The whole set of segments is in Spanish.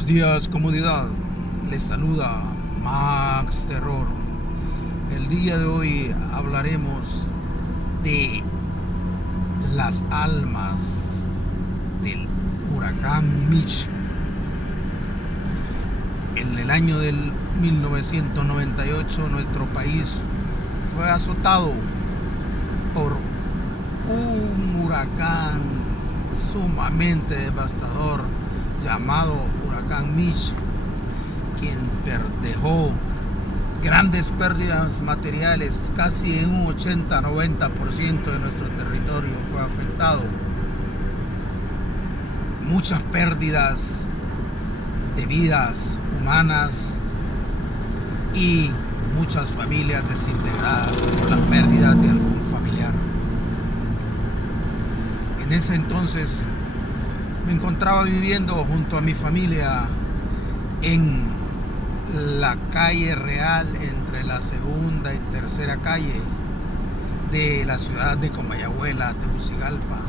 Buenos días, comunidad. Les saluda Max Terror. El día de hoy hablaremos de las almas del huracán Mitch. En el año del 1998 nuestro país fue azotado por un huracán sumamente devastador llamado huracán Mitch, quien dejó grandes pérdidas materiales. Casi un 80-90% de nuestro territorio fue afectado. Muchas pérdidas de vidas humanas y muchas familias desintegradas por la pérdida de algún familiar. En ese entonces me encontraba viviendo junto a mi familia en la calle Real, entre la segunda y tercera calle de la ciudad de Comayagüela, Tegucigalpa.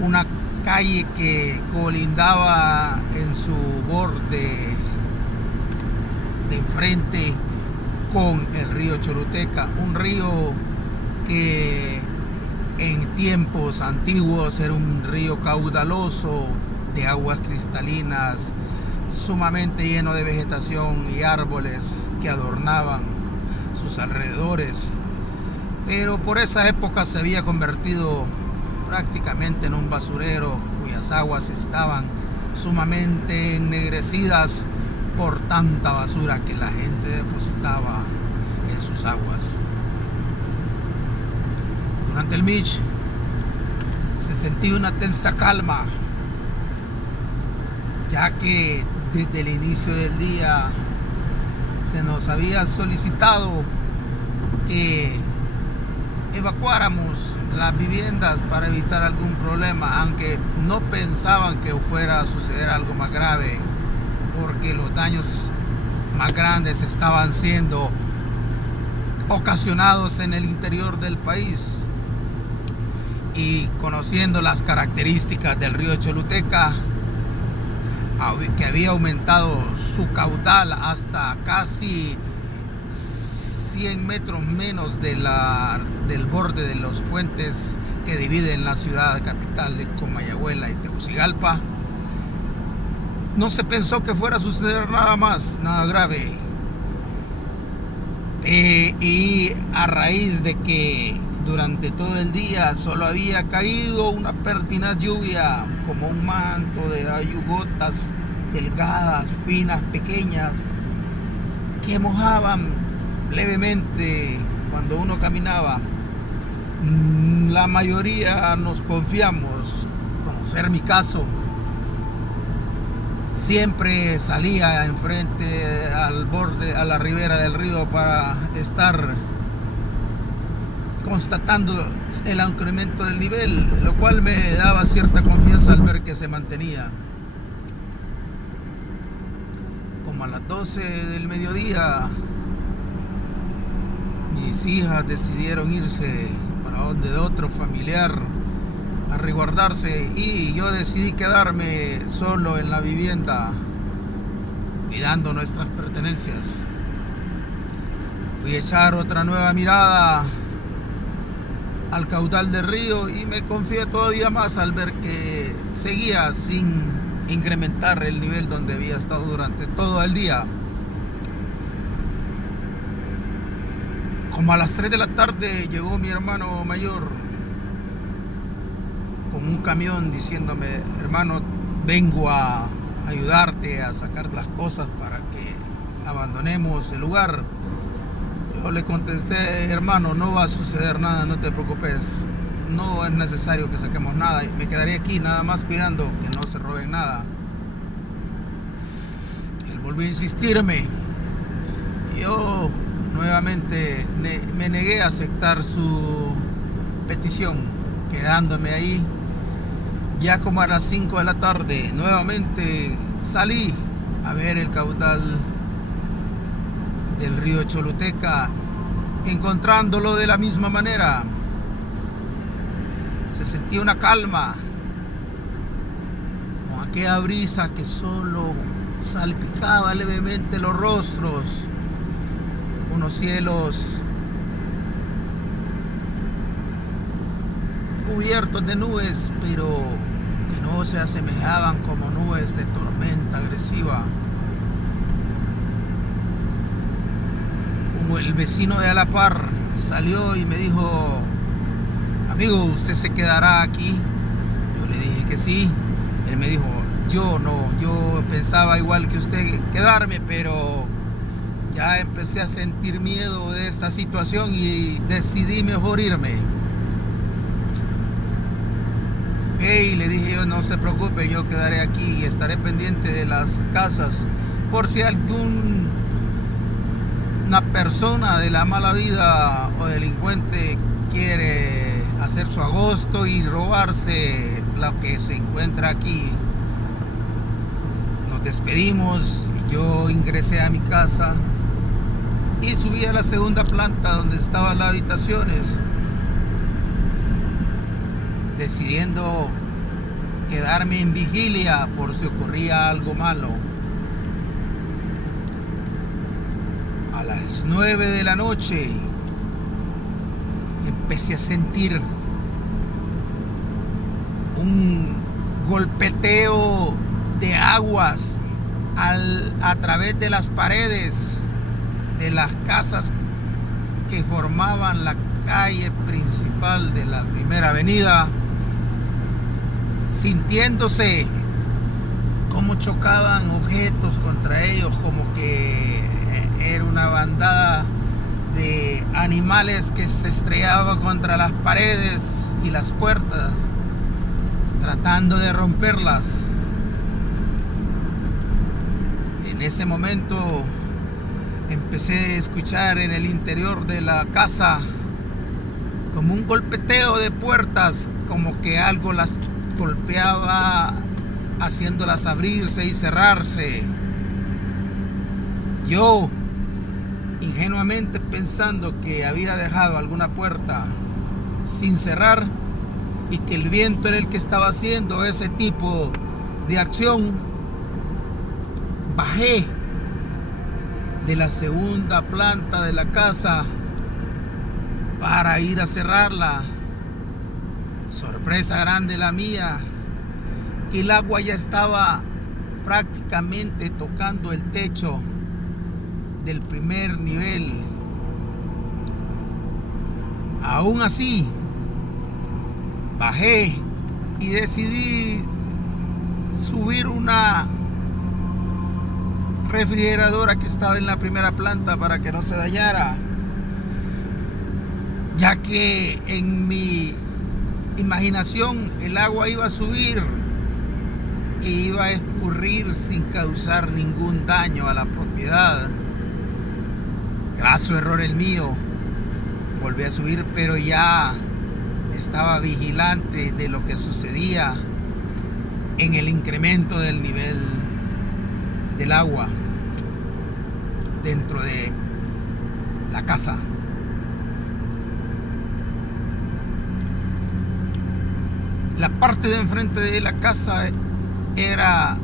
Una calle que colindaba en su borde de enfrente con el río Choluteca, un río que en tiempos antiguos era un río caudaloso de aguas cristalinas, sumamente lleno de vegetación y árboles que adornaban sus alrededores, pero por esa época se había convertido prácticamente en un basurero cuyas aguas estaban sumamente ennegrecidas por tanta basura que la gente depositaba en sus aguas. Durante el Mitch se sentía una tensa calma, ya que desde el inicio del día se nos había solicitado que evacuáramos las viviendas para evitar algún problema, aunque no pensaban que fuera a suceder algo más grave, porque los daños más grandes estaban siendo ocasionados en el interior del país. Y conociendo las características del río Choluteca, que había aumentado su caudal hasta casi 100 metros menos del borde de los puentes que dividen la ciudad capital de Comayagüela y Tegucigalpa, no se pensó que fuera a suceder nada más, nada grave. Y a raíz de que durante todo el día solo había caído una pertinaz lluvia, como un manto de gotas delgadas, finas, pequeñas, que mojaban levemente cuando uno caminaba. La mayoría nos confiamos, como ser mi caso, siempre salía enfrente al borde, a la ribera del río, para estar constatando el incremento del nivel, lo cual me daba cierta confianza al ver que se mantenía. Como a las 12 del mediodía, mis hijas decidieron irse para donde de otro familiar a resguardarse, y yo decidí quedarme solo en la vivienda cuidando nuestras pertenencias. Fui a echar otra nueva mirada al caudal del río y me confié todavía más al ver que seguía sin incrementar el nivel donde había estado durante todo el día. Como a las 3 de la tarde llegó mi hermano mayor con un camión diciéndome: hermano, vengo a ayudarte a sacar las cosas para que abandonemos el lugar. Yo le contesté: hermano, no va a suceder nada, no te preocupes, no es necesario que saquemos nada, me quedaré aquí nada más cuidando que no se roben nada. Él volvió a insistirme y yo nuevamente me negué a aceptar su petición, quedándome ahí. Ya como a las 5 de la tarde nuevamente salí a ver el caudal del río Choluteca, encontrándolo de la misma manera. Se sentía una calma, con aquella brisa que solo salpicaba levemente los rostros, unos cielos cubiertos de nubes, pero que no se asemejaban como nubes de tormenta agresiva. El vecino de a la par salió y me dijo: amigo, ¿usted se quedará aquí? Yo le dije que sí. Él me dijo: yo no, yo pensaba igual que usted quedarme, pero ya empecé a sentir miedo de esta situación y decidí mejor irme. Hey, le dije yo: no se preocupe, yo quedaré aquí y estaré pendiente de las casas por si una persona de la mala vida o delincuente quiere hacer su agosto y robarse lo que se encuentra aquí. Nos despedimos, yo ingresé a mi casa y subí a la segunda planta donde estaban las habitaciones, decidiendo quedarme en vigilia por si ocurría algo malo. A las 9 de la noche empecé a sentir un golpeteo de aguas a través de las paredes de las casas que formaban la calle principal de la primera avenida, sintiéndose como chocaban objetos contra ellos, como que era una bandada de animales que se estrellaban contra las paredes y las puertas, tratando de romperlas. En ese momento empecé a escuchar en el interior de la casa como un golpeteo de puertas, como que algo las golpeaba, haciéndolas abrirse y cerrarse. Yo, ingenuamente pensando que había dejado alguna puerta sin cerrar y que el viento era el que estaba haciendo ese tipo de acción, bajé de la segunda planta de la casa para ir a cerrarla. Sorpresa grande la mía, que el agua ya estaba prácticamente tocando el techo del primer nivel. Aún así, bajé y decidí subir una refrigeradora que estaba en la primera planta para que no se dañara, ya que en mi imaginación el agua iba a subir e iba a escurrir sin causar ningún daño a la propiedad. Graso error el mío. Volví a subir, pero ya estaba vigilante de lo que sucedía en el incremento del nivel del agua dentro de la casa. La parte de enfrente de la casa era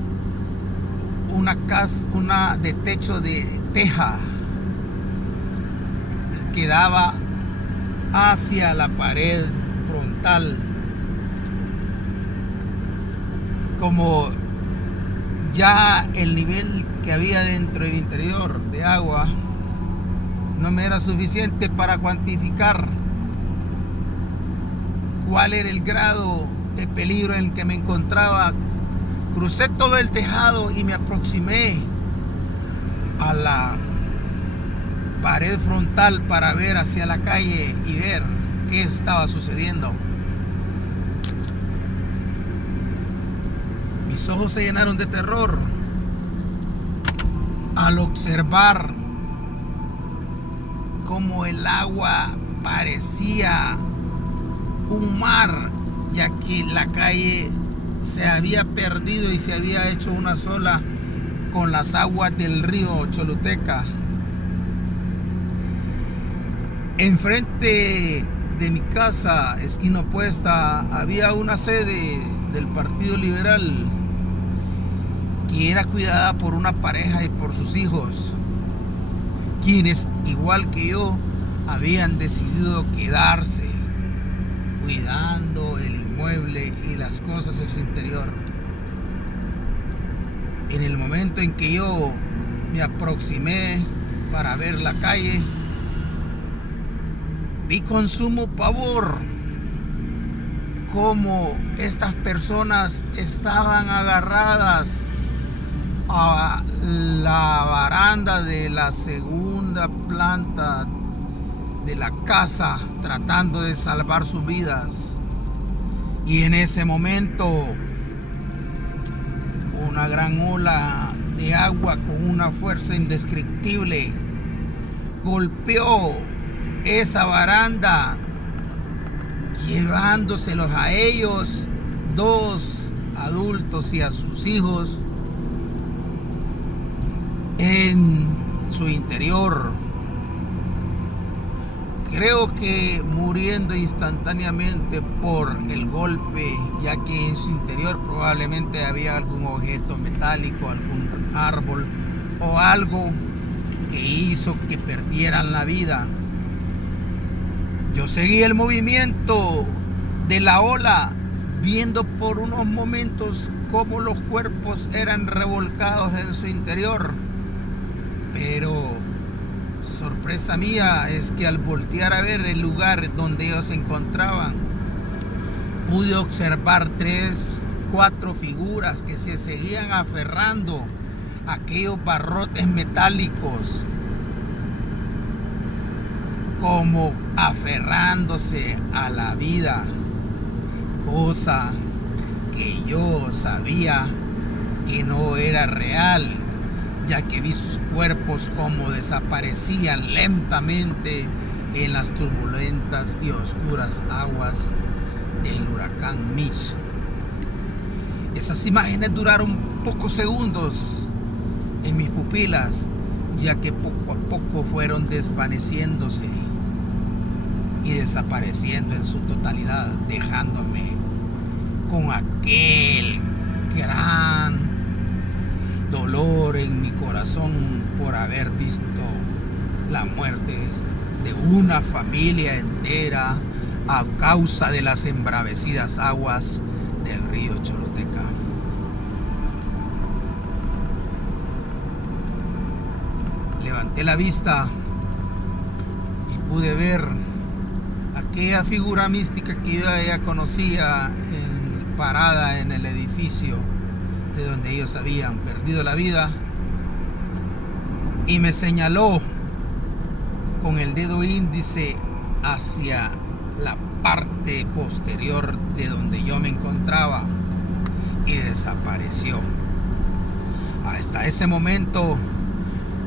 una casa de techo de teja que daba hacia la pared frontal. Como ya el nivel que había dentro del interior de agua no me era suficiente para cuantificar cuál era el grado de peligro en el que me encontraba, crucé todo el tejado y me aproximé a la pared frontal para ver hacia la calle y ver qué estaba sucediendo. Mis ojos se llenaron de terror al observar cómo el agua parecía un mar, ya que la calle se había perdido y se había hecho una sola con las aguas del río Choluteca. Enfrente de mi casa, esquina opuesta, había una sede del Partido Liberal que era cuidada por una pareja y por sus hijos, quienes, igual que yo, habían decidido quedarse cuidando el inmueble y las cosas en su interior. En el momento en que yo me aproximé para ver la calle, vi con sumo pavor cómo estas personas estaban agarradas a la baranda de la segunda planta de la casa, tratando de salvar sus vidas. Y en ese momento una gran ola de agua con una fuerza indescriptible golpeó esa baranda, llevándoselos a ellos, 2 adultos y a sus hijos en su interior. Creo que muriendo instantáneamente por el golpe, ya que en su interior probablemente había algún objeto metálico, algún árbol o algo que hizo que perdieran la vida. Yo seguí el movimiento de la ola, viendo por unos momentos cómo los cuerpos eran revolcados en su interior, pero sorpresa mía es que al voltear a ver el lugar donde ellos se encontraban, pude observar 3, 4 figuras que se seguían aferrando a aquellos barrotes metálicos, como aferrándose a la vida, cosa que yo sabía que no era real, ya que vi sus cuerpos como desaparecían lentamente en las turbulentas y oscuras aguas del huracán Mitch. Esas imágenes duraron pocos segundos en mis pupilas, ya que poco a poco fueron desvaneciéndose y desapareciendo en su totalidad, dejándome con aquel gran dolor en mi corazón por haber visto la muerte de una familia entera a causa de las embravecidas aguas del río Choluteca. Levanté la vista y pude ver aquella figura mística que yo ya conocía parada en el edificio de donde ellos habían perdido la vida, y me señaló con el dedo índice hacia la parte posterior de donde yo me encontraba y desapareció. Hasta ese momento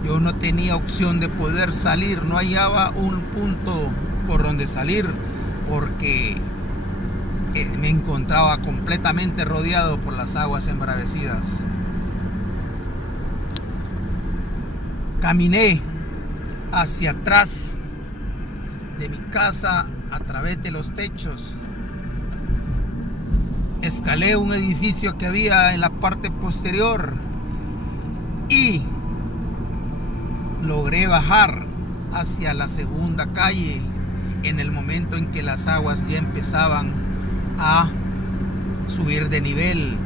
yo no tenía opción de poder salir, no hallaba un punto por donde salir, porque me encontraba completamente rodeado por las aguas embravecidas. Caminé hacia atrás de mi casa a través de los techos. Escalé un edificio que había en la parte posterior y logré bajar hacia la segunda calle en el momento en que las aguas ya empezaban a subir de nivel,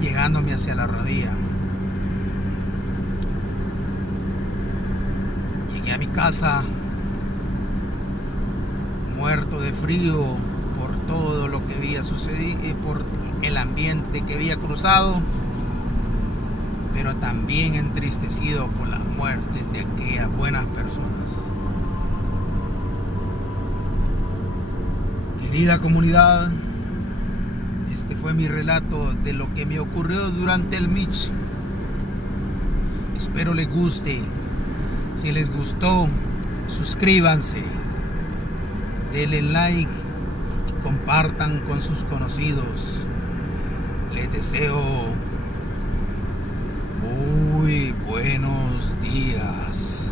llegándome hacia la rodilla. Llegué a mi casa muerto de frío por todo lo que había sucedido, por el ambiente que había cruzado, pero también entristecido por las muertes de aquellas buenas personas. Querida comunidad, este fue mi relato de lo que me ocurrió durante el Mitch. Espero les guste. Si les gustó, suscríbanse, denle like y compartan con sus conocidos. Les deseo muy buenos días.